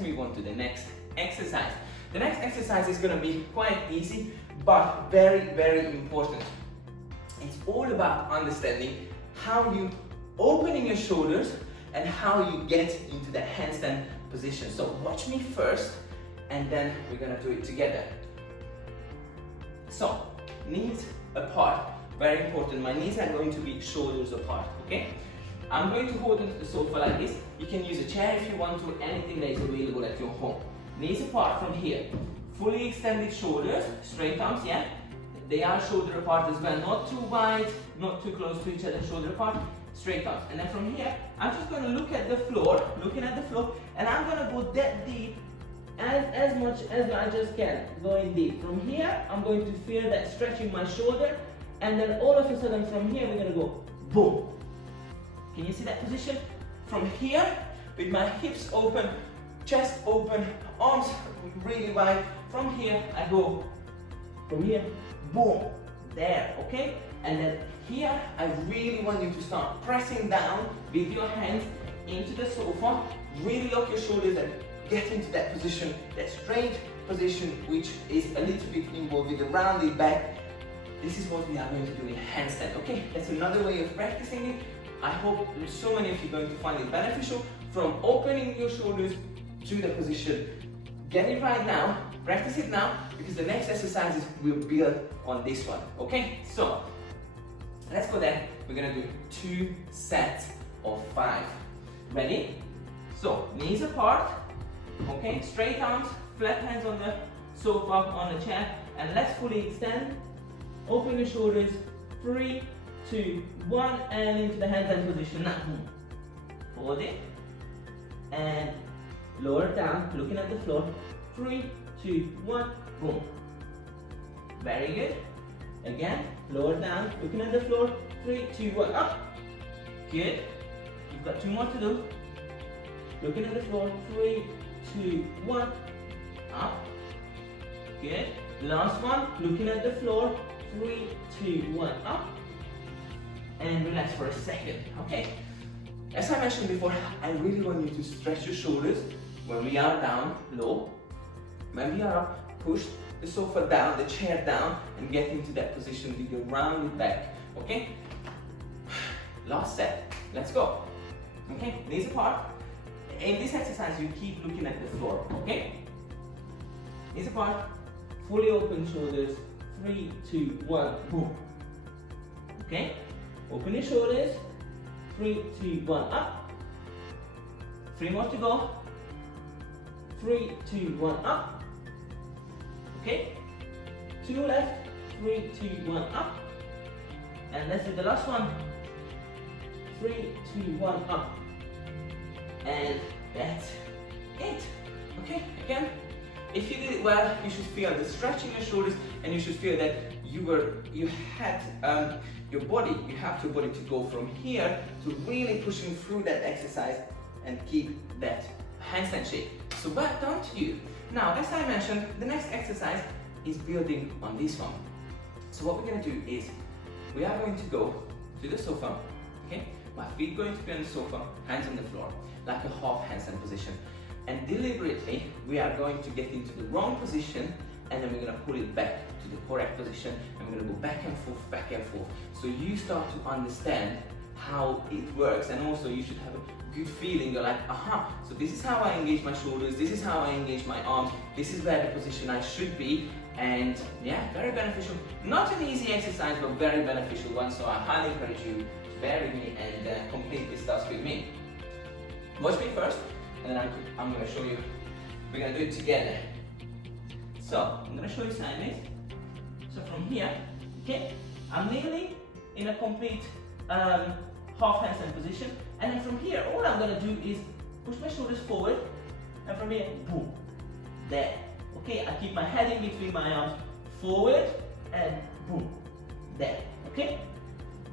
let's move on to the next exercise. The next exercise is going to be quite easy, but very, very important. It's all about understanding how you opening your shoulders and how you get into the handstand position. So watch me first, and then we're going to do it together. So, knees apart, very important. My knees are going to be shoulders apart, okay? I'm going to hold onto the sofa like this. You can use a chair if you want to, anything that is available at your home. Knees apart from here. Fully extended shoulders, straight arms, yeah? They are shoulder apart as well, not too wide, not too close to each other, shoulder apart, straight arms. And then from here, I'm just going to look at the floor, and I'm going to go that deep as much as I just can, going deep. From here, I'm going to feel that stretching my shoulder, and then all of a sudden from here, we're going to go boom. Can you see that position? From here, with my hips open, chest open, arms really wide. From here, I go, from here, boom, there, okay? And then here, I really want you to start pressing down with your hands into the sofa. Really lock your shoulders and get into that position, that straight position, which is a little bit involved with a rounded back. This is what we are going to do in handstand, okay? That's another way of practicing it. I hope so many of you are going to find it beneficial, from opening your shoulders to the position. Get it right now, practice it now, because the next exercises will build on this one, okay? So, let's go there. We're gonna do 2 sets of 5. Ready? So, knees apart, okay? Straight arms, flat hands on the sofa, on the chair, and let's fully extend. Open your shoulders, 3, 2, 1, and into the handstand position. Now, hold it, and lower down, looking at the floor. 3, 2, 1, boom. Very good. Again, lower down, looking at the floor. 3, 2, 1, up. Good. You've got 2 more to do. Looking at the floor. 3, 2, 1, up. Good. Last one, looking at the floor. 3, 2, 1, up. And relax for a second, okay? As I mentioned before, I really want you to stretch your shoulders when we are down, low. When we are up, push the sofa down, the chair down, and get into that position with your rounded back, okay? Last set, let's go. Okay, knees apart. In this exercise, you keep looking at the floor, okay? Knees apart, fully open shoulders. 3, 2, 1, boom. Okay? Open your shoulders. 3, 2, 1, up. 3 more to go. 3, 2, 1, up. Okay? 2 left. 3, 2, 1, up. And let's do the last one. 3, 2, 1, up. And that's it. Okay? Again, if you did it well, you should feel the stretch in your shoulders, and you should feel that you have your body to go from here to really pushing through that exercise and keep that handstand shape. So back down to you. Now, as I mentioned, the next exercise is building on this one. So what we're going to do is, we are going to go to the sofa, okay? My feet going to be on the sofa, hands on the floor, like a half handstand position. And deliberately, we are going to get into the wrong position, and then we're going to pull it back to the correct position, and we're going to go back and forth, back and forth. So you start to understand how it works, and also you should have a good feeling. You're like, aha, so this is how I engage my shoulders, this is how I engage my arms, this is where the position I should be. And yeah, very beneficial. Not an easy exercise, but very beneficial one. So I highly encourage you to bear with me and complete this task with me. Watch me first, and then I'm going to show you. We're going to do it together. So I'm going to show you sideways. So from here, okay, I'm kneeling in a complete half handstand position, and then from here, all I'm going to do is push my shoulders forward, and from here, boom, there. Okay, I keep my head in between my arms, forward and boom, there. Okay,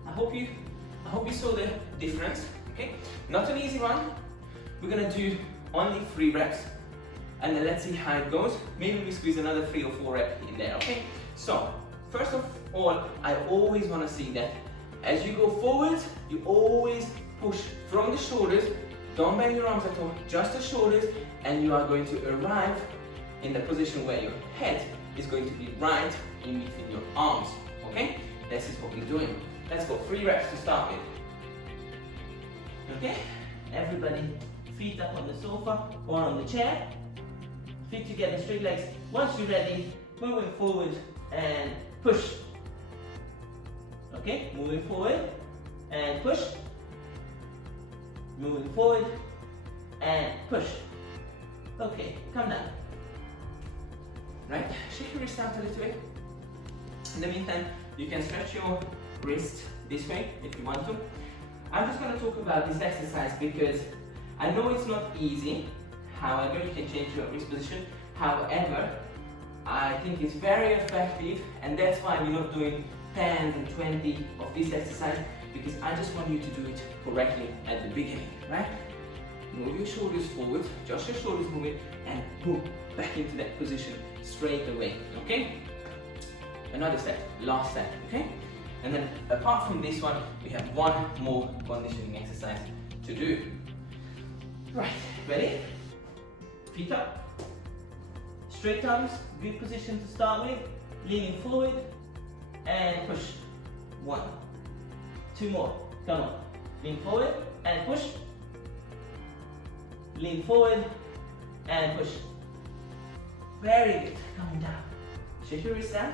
I hope you saw the difference. Okay, not an easy one. We're gonna do only 3 reps, and then let's see how it goes. Maybe we squeeze another 3 or 4 reps in there. Okay, so first of all, I always want to see that as you go forward, you always push from the shoulders Don't bend your arms at all, just the shoulders, and you are going to arrive in the position where your head is going to be right in between your arms, okay? This is what we're doing. Let's go, 3 reps to start with. Okay, everybody, feet up on the sofa or on the chair, feet together, straight legs. Once you're ready, moving forward and push. Okay, moving forward and push. Moving forward and push. Okay, come down. Right, shake your wrist out a little bit. In the meantime, you can stretch your wrist this way if you want to. I'm just going to talk about this exercise because I know it's not easy. However, you can change your wrist position. However, I think it's very effective, and that's why we're not doing 10 and 20 of this exercise, because I just want you to do it correctly at the beginning, right? Move your shoulders forward, just your shoulders moving, and boom, back into that position straight away, okay? Another set, last set, okay? And then apart from this one, we have one more conditioning exercise to do. Right, ready? Feet up, straight arms, good position to start with, leaning forward, and push. 1, 2 more, come on. Lean forward and push. Lean forward and push. Very good, coming down. Shake your wrist out.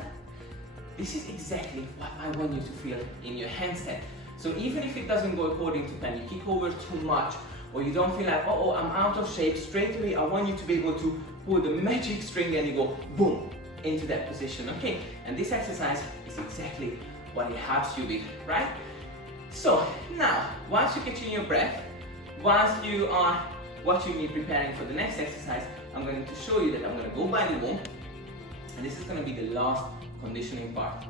This is exactly what I want you to feel in your handstand. So even if it doesn't go according to plan, you kick over too much, or you don't feel like, oh, I'm out of shape, straight away I want you to be able to pull the magic string and you go boom into that position, okay? And this exercise is exactly what it helps you with, right? So now, once you catch in your breath, once you are watching me preparing for the next exercise, I'm going to show you that I'm going to go by the wall, and this is going to be the last conditioning part.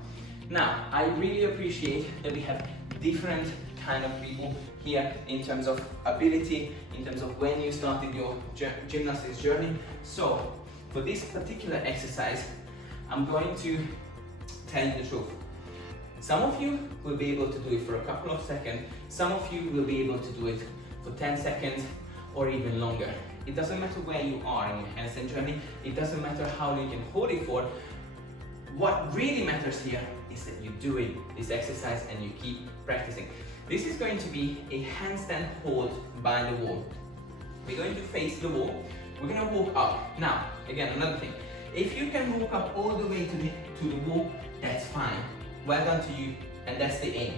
Now, I really appreciate that we have different kind of people here in terms of ability, in terms of when you started your gymnastics journey. So, for this particular exercise, I'm going to tell you the truth. Some of you will be able to do it for a couple of seconds, some of you will be able to do it for 10 seconds or even longer. It doesn't matter where you are in your handstand journey, it doesn't matter how long you can hold it for. What really matters here is that you're doing this exercise and you keep practicing. This is going to be a handstand hold by the wall. We're going to face the wall, we're going to walk up. Now, again, another thing, if you can walk up all the way to the wall, that's fine. Well done to you, and that's the aim.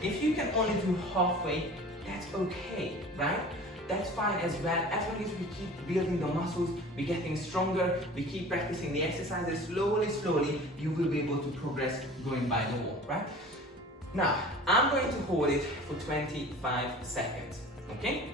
If you can only do halfway, that's okay, right? That's fine as well, as long as we keep building the muscles, we're getting stronger, we keep practicing the exercises, slowly, you will be able to progress going by the wall, right? Now, I'm going to hold it for 25 seconds, okay?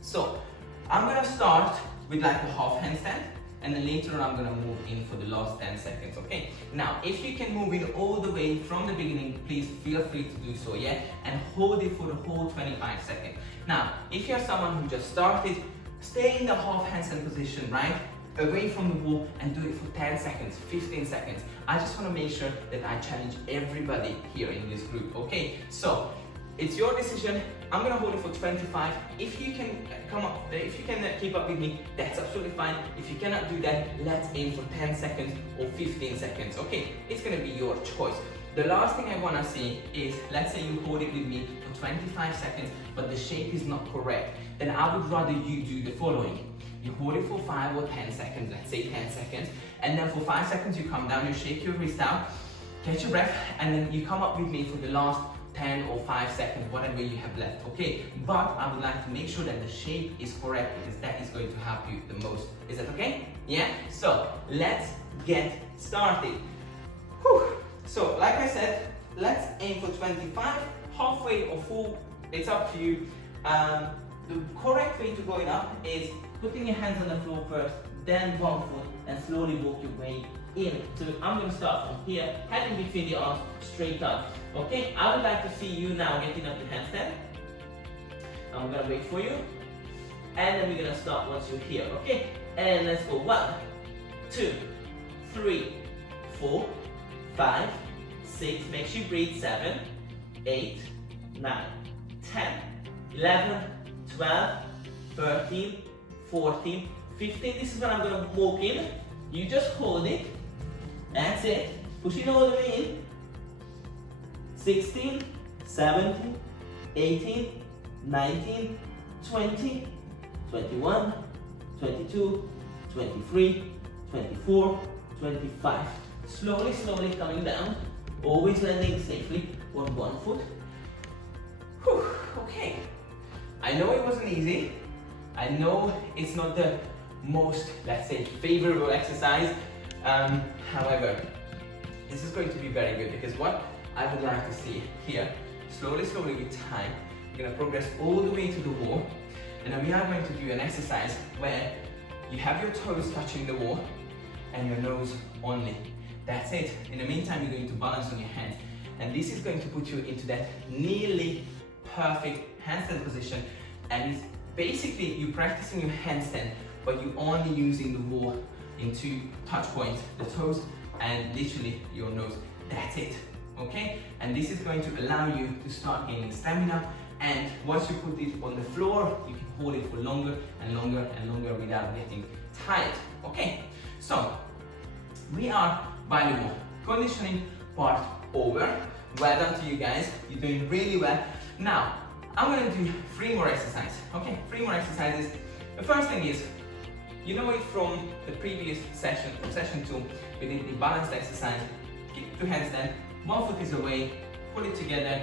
So, I'm gonna start with like a half handstand, and then later on I'm gonna move in for the last 10 seconds, okay? Now, if you can move in all the way from the beginning, please feel free to do so, yeah? And hold it for the whole 25 seconds. Now, if you're someone who just started, stay in the half handstand position, right? Away from the wall and do it for 10 seconds, 15 seconds. I just wanna make sure that I challenge everybody here in this group, okay? So, it's your decision. I'm gonna hold it for 25. If you can keep up with me, that's absolutely fine. If you cannot do that, let's aim for 10 seconds or 15 seconds, okay? It's gonna be your choice. The last thing I wanna see is, let's say you hold it with me for 25 seconds, but the shape is not correct. Then I would rather you do the following. You hold it for 5 or 10 seconds, let's say 10 seconds, and then for 5 seconds you come down, you shake your wrist out, catch your breath, and then you come up with me for the last 10 or 5 seconds, whatever you have left, okay? But I would like to make sure that the shape is correct, because that is going to help you the most. Is that okay? Yeah? So, let's get started. Whew. So, like I said, let's aim for 25, halfway or full, it's up to you. The correct way to go it up is putting your hands on the floor first, then one foot, and slowly walk your way in. So I'm going to start from here, head in between the arms, straight up. Okay, I would like to see you now getting up to handstand. I'm going to wait for you. And then we're going to start once you're here, okay? And let's go 1, 2, 3, 4, 5, 6, make sure you breathe, 7, 8, 9, 10, 11, 12, 13, 14, 15. This is when I'm going to walk in. You just hold it. That's it. Push it all the way in. 16, 17, 18, 19, 20, 21, 22, 23, 24, 25. Slowly, slowly coming down. Always landing safely on one foot. Whew, okay. I know it wasn't easy. I know it's not the most, let's say, favorable exercise. However, this is going to be very good because what I would like to see here, slowly, slowly with time, you're going to progress all the way to the wall. And then we are going to do an exercise where you have your toes touching the wall and your nose only. That's it. In the meantime, you're going to balance on your hands. And this is going to put you into that nearly perfect handstand position. And it's basically you practicing your handstand, but you're only using the wall in two touch points, the toes and literally your nose. That's it. Okay? And this is going to allow you to start gaining stamina. And once you put it on the floor, you can hold it for longer and longer and longer without getting tired. Okay? So, we are by the wall. Conditioning part over. Well done to you guys. You're doing really well. Now, I'm going to do 3 more exercises. Okay, 3 more exercises. The first thing is, you know it from the previous session, from session 2, we did the balanced exercise. Kick to handstand, one foot is away, pull it together,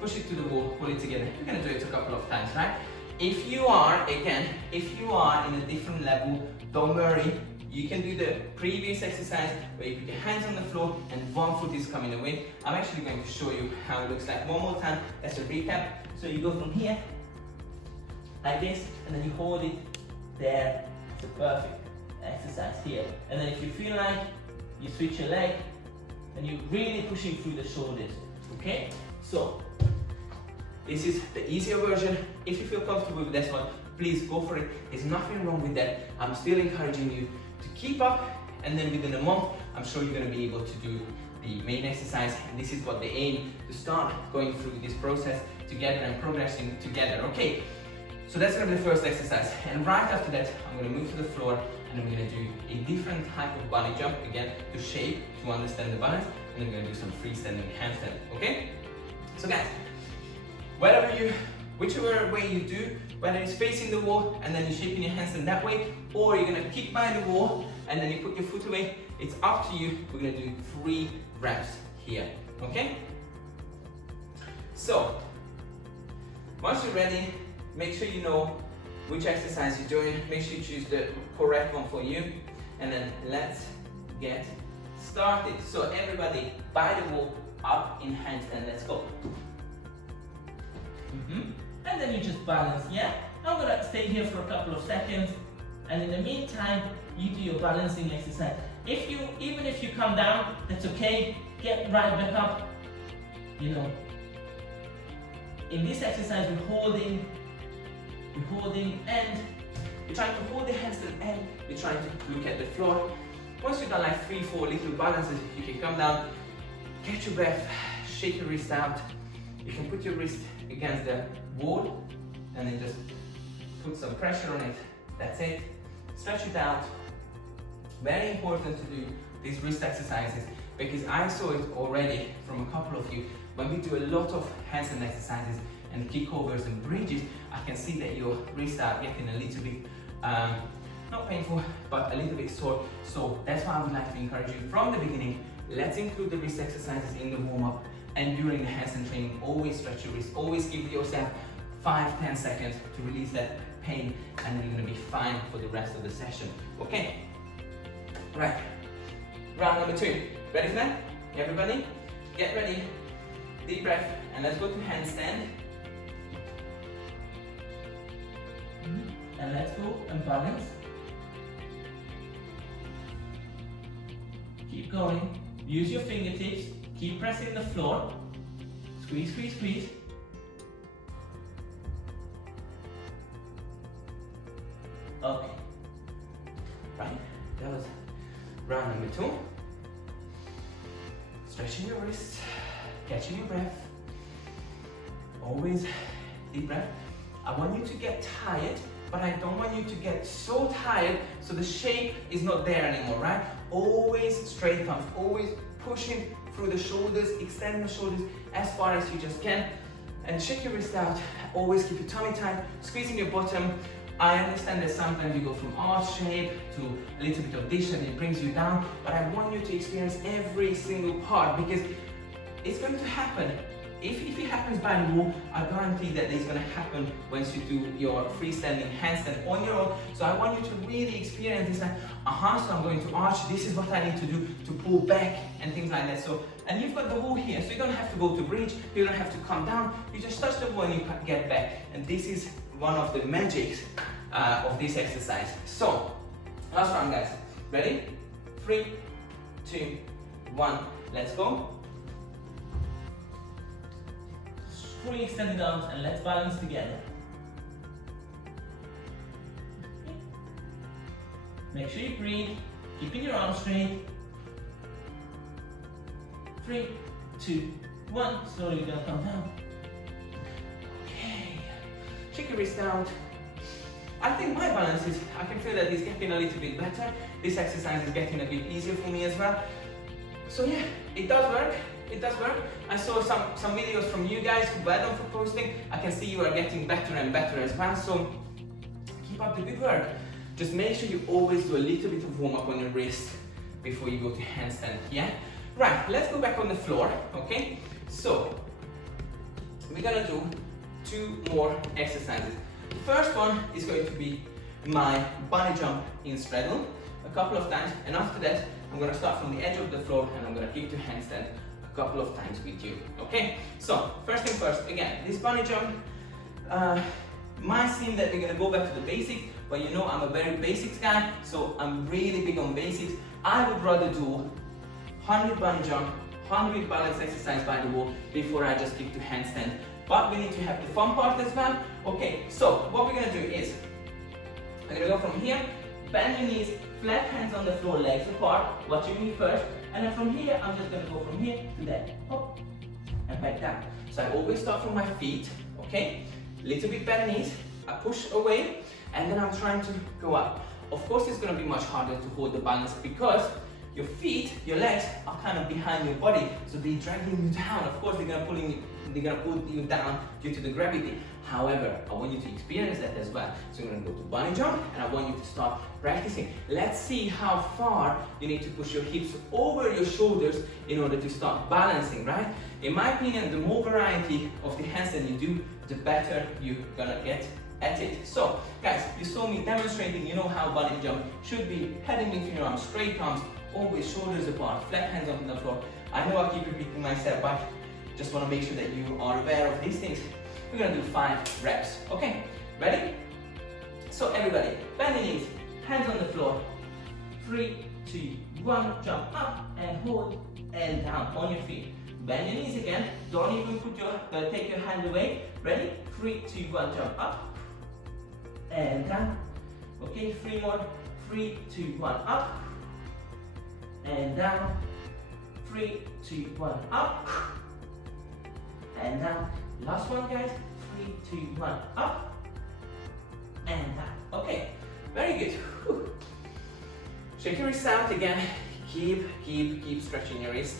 push it to the wall, pull it together. You're going to do it a couple of times, right? If you are, again, if you are in a different level, don't worry. You can do the previous exercise where you put your hands on the floor and one foot is coming away. I'm actually going to show you how it looks like one more time as a recap. So you go from here, like this, and then you hold it there. It's a perfect exercise here. And then if you feel like, you switch your leg and you're really pushing through the shoulders, okay? So, this is the easier version. If you feel comfortable with this one, please go for it. There's nothing wrong with that. I'm still encouraging you to keep up, and then within a month, I'm sure you're going to be able to do the main exercise. And this is what the aim, to start going through this process together and progressing together. Okay, so that's going to be the first exercise. And right after that, I'm going to move to the floor and I'm going to do a different type of bunny jump, again, to shape, to understand the balance, and I'm going to do some freestanding handstand, okay? So guys, whichever way you do, whether it's facing the wall and then you're shaping your handstand that way, or you're going to kick by the wall and then you put your foot away, it's up to you. We're going to do 3 reps here, okay? So, once you're ready, make sure you know which exercise you're doing, make sure you choose the correct one for you, and then let's get started. So everybody, by the wall, up in handstand, let's go. And then you just balance, yeah? I'm gonna stay here for a couple of seconds, and in the meantime, you do your balancing exercise. Even if you come down, that's okay, get right back up. You know, in this exercise, we're holding, and you're trying to hold the handstand, and you're trying to look at the floor. Once you've done like 3-4 little balances, you can come down, catch your breath, shake your wrist out. You can put your wrist against the wall and then just put some pressure on it. That's it. Stretch it out. Very important to do these wrist exercises because I saw it already from a couple of you. When we do a lot of handstand exercises and kickovers and bridges, I can see that your wrists are getting a little bit, not painful, but a little bit sore. So that's why I would like to encourage you from the beginning, let's include the wrist exercises in the warm-up. And during the handstand training, always stretch your wrist. Always give yourself 5-10 seconds to release that pain, and then you're gonna be fine for the rest of the session. Okay? Right. Round number 2. Ready for that? Everybody? Get ready. Deep breath, and let's go to handstand. And let's go and balance. Keep going. Use your fingertips. Keep pressing the floor. Squeeze, squeeze, squeeze. Okay. Right. That was round number 2. Stretching your wrists, catching your breath. Always deep breath. I want you to get tired, but I don't want you to get so tired so the shape is not there anymore, right? Always straight arms, always pushing through the shoulders, extend the shoulders as far as you just can, and shake your wrist out. Always keep your tummy tight, squeezing your bottom. I understand that sometimes you go from arch shape to a little bit of this and it brings you down, but I want you to experience every single part, because it's going to happen. If it happens by the wall, I guarantee that it's going to happen once you do your freestanding handstand on your own. So I want you to really experience this, like, so I'm going to arch, this is what I need to do to pull back and things like that. So, and you've got the wall here, so you don't have to go to bridge, you don't have to come down, you just touch the wall and you get back. And this is one of the magics of this exercise. So, last round, guys. Ready? 3, 2, 1, let's go. Fully extended arms, and let's balance together. Okay. Make sure you breathe, keeping your arms straight. 3, 2, 1, slowly we're gonna come down. Okay, shake your wrist out. I think my balance is, I can feel that it's getting a little bit better. This exercise is getting a bit easier for me as well. So yeah, it does work. It does work. I saw some videos from you guys who were done for posting. I can see you are getting better and better as well. So keep up the good work. Just make sure you always do a little bit of warm up on your wrist before you go to handstand. Yeah. Right. Let's go back on the floor. Okay. So we're gonna do 2 more exercises. The first one is going to be my bunny jump in straddle a couple of times, and after that I'm gonna start from the edge of the floor and I'm gonna kick to handstand a couple of times with you. Okay, so first thing first, again, this bunny jump might seem that we're gonna go back to the basics, but you know I'm a very basics guy, so I'm really big on basics. I would rather do 100 bunny jump, 100 balance exercise by the wall before I just kick to handstand. But we need to have the fun part as well. Okay, so what we're gonna do is I'm gonna go from here, bend your knees, flat hands on the floor, legs apart, watching me first. And then from here, I'm just gonna go from here to there, up and back down. So I always start from my feet, okay? Little bit bent knees, I push away, and then I'm trying to go up. Of course, it's gonna be much harder to hold the balance because your feet, your legs are kind of behind your body, so they're dragging you down. Of course, they're gonna pull you down due to the gravity. However, I want you to experience that as well. So I'm gonna go to bunny jump, and I want you to start practicing. Let's see how far you need to push your hips over your shoulders in order to start balancing, right? In my opinion, the more variety of the handstand you do, the better you're gonna get at it. So, guys, you saw me demonstrating, you know how bunny jump should be. Head and lift your arms, straight arms, always shoulders apart, flat hands on the floor. I know I keep repeating myself, but just want to make sure that you are aware of these things. We're going to do 5 reps. Okay, ready? So everybody, bend your knees, hands on the floor. 3, 2, 1, jump up and hold and down on your feet. Bend your knees again. Don't even take your hand away. Ready? 3, 2, 1, jump up and down. Okay, 3 more. 3, 2, 1, up and down. 3, 2, 1, up and down. Last one, guys. 3, 2, 1, up and down. Okay, very good. Whew. Shake your wrists out again. Keep stretching your wrist.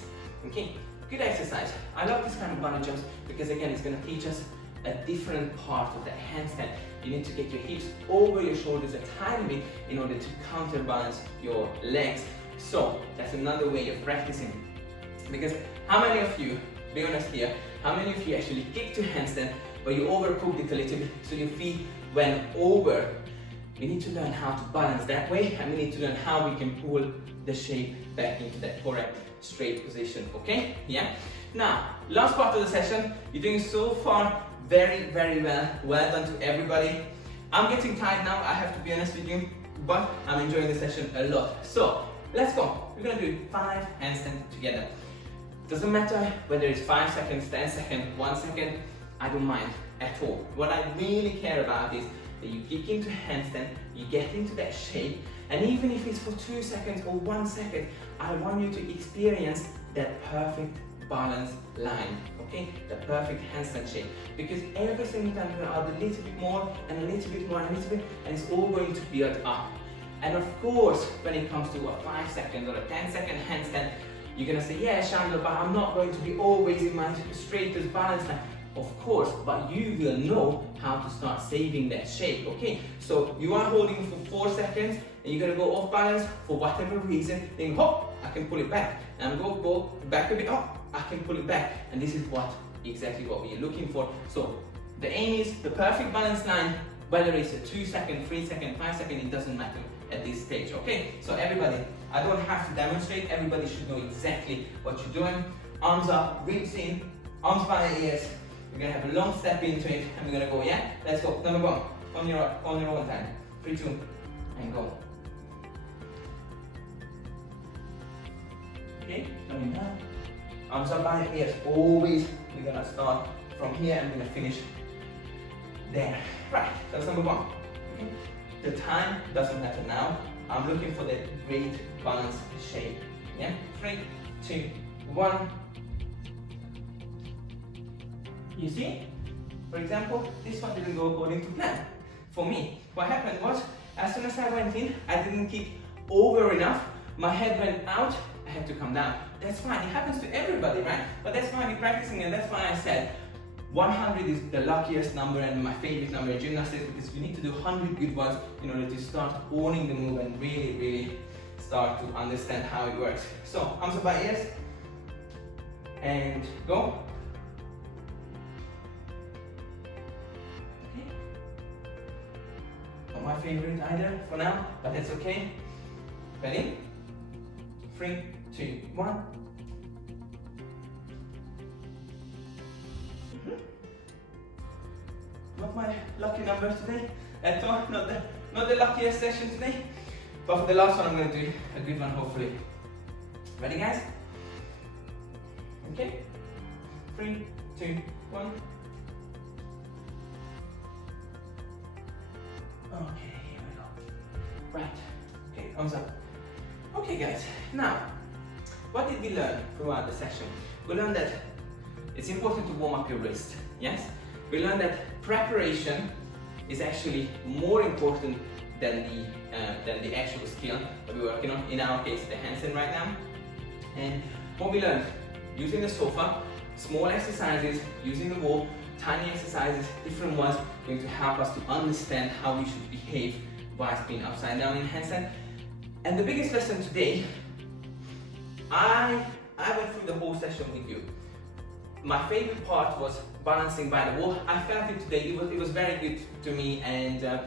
Okay, good exercise. I love this kind of bunny jumps because again, it's going to teach us a different part of the handstand. You need to get your hips over your shoulders a tiny bit in order to counterbalance your legs. So that's another way of practicing. Because how many of you, be honest here, how many of you actually kick to handstand, but you overcooked it a little bit, so your feet went over? We need to learn how to balance that way, and we need to learn how we can pull the shape back into that correct straight position, okay? Yeah? Now, last part of the session, you're doing so far very well. Well done to everybody. I'm getting tired now, I have to be honest with you, but I'm enjoying the session a lot. So, let's go. We're gonna do 5 handstands together. Doesn't matter whether it's 5 seconds, 10 seconds, 1 second, I don't mind at all. What I really care about is that you kick into handstand, you get into that shape, and even if it's for 2 seconds or 1 second, I want you to experience that perfect balance line, okay? The perfect handstand shape. Because every single time you're gonna add a little bit more and a little bit more and a little bit, and it's all going to build up. And of course, when it comes to a 5 second or a 10-second handstand, you're gonna say, yeah, Chandler, but I'm not going to be always in my straightest balance line. Of course, but you will know how to start saving that shape, okay? So you are holding for 4 seconds and you're gonna go off balance for whatever reason, then hop, I can pull it back. And go back a bit, up, I can pull it back. And this is exactly what we're looking for. So the aim is the perfect balance line, whether it's a 2 second, 3 second, 5 second, it doesn't matter at this stage, okay? So everybody, I don't have to demonstrate, everybody should know exactly what you're doing. Arms up, ribs in, arms by the ears. We're gonna have a long step into it and we're gonna go, yeah? Let's go. Number 1, on your own time. 3, 2, and go. Okay, coming down. Arms up by the ears. Always, we're gonna start from here and we're gonna finish there. Right, that's number 1. Okay. The time doesn't matter now. I'm looking for the great balance shape. Yeah? 3, 2, 1. You see? For example, this one didn't go according to plan. For me, what happened was, as soon as I went in, I didn't kick over enough. My head went out, I had to come down. That's fine, it happens to everybody, right? But that's why we're practicing, and that's why I said 100 is the luckiest number and my favorite number in gymnastics, because you need to do 100 good ones in order to start owning the move and really, really start to understand how it works. So, arms up by ears, and go. Okay. Not my favorite either for now, but that's okay. Ready? 3, 2, 1. Not my lucky number today at all, not the luckiest session today. But for the last one, I'm going to do a good one, hopefully. Ready, guys? Okay. 3, 2, 1. Okay, here we go. Right. Okay, arms up. Okay, guys. Now, what did we learn throughout the session? We learned that it's important to warm up your wrist. Yes. We learned that preparation is actually more important than the actual skill that we're working on. In our case, the handstand right now. And what we learned, using the sofa, small exercises, using the wall, tiny exercises, different ones, going to help us to understand how we should behave whilst being upside down in handstand. And the biggest lesson today, I went through the whole session with you. My favorite part was balancing by the wall. I felt it today, it was very good to me, and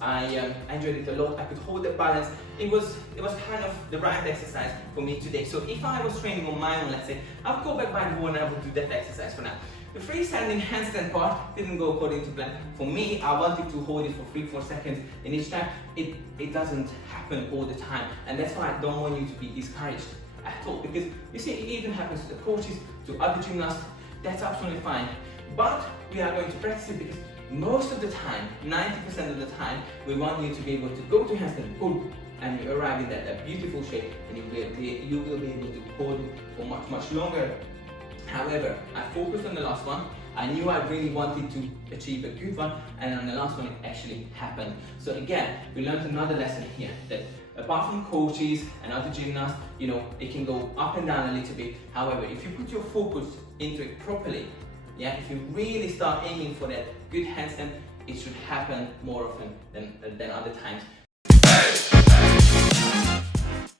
I enjoyed it a lot. I could hold the balance. It was kind of the right exercise for me today. So if I was training on my own, let's say, I would go back by the wall and I would do that exercise for now. The freestanding handstand part didn't go according to plan. For me, I wanted to hold it for 3-4 seconds, and each time it doesn't happen all the time, and that's why I don't want you to be discouraged at all, because you see, it even happens to the coaches, to other gymnasts. That's absolutely fine, but we are going to practice it, because most of the time, 90% of the time, we want you to be able to go to handstand, boom, and you arrive in that beautiful shape, and you will be able to hold it for much longer. However, I focused on the last one. I knew I really wanted to achieve a good one, and on the last one it actually happened. So again, we learned another lesson here, that apart from coaches and other gymnasts, you know, it can go up and down a little bit. However, if you put your focus into it properly, yeah, if you really start aiming for that good handstand, it should happen more often than other times.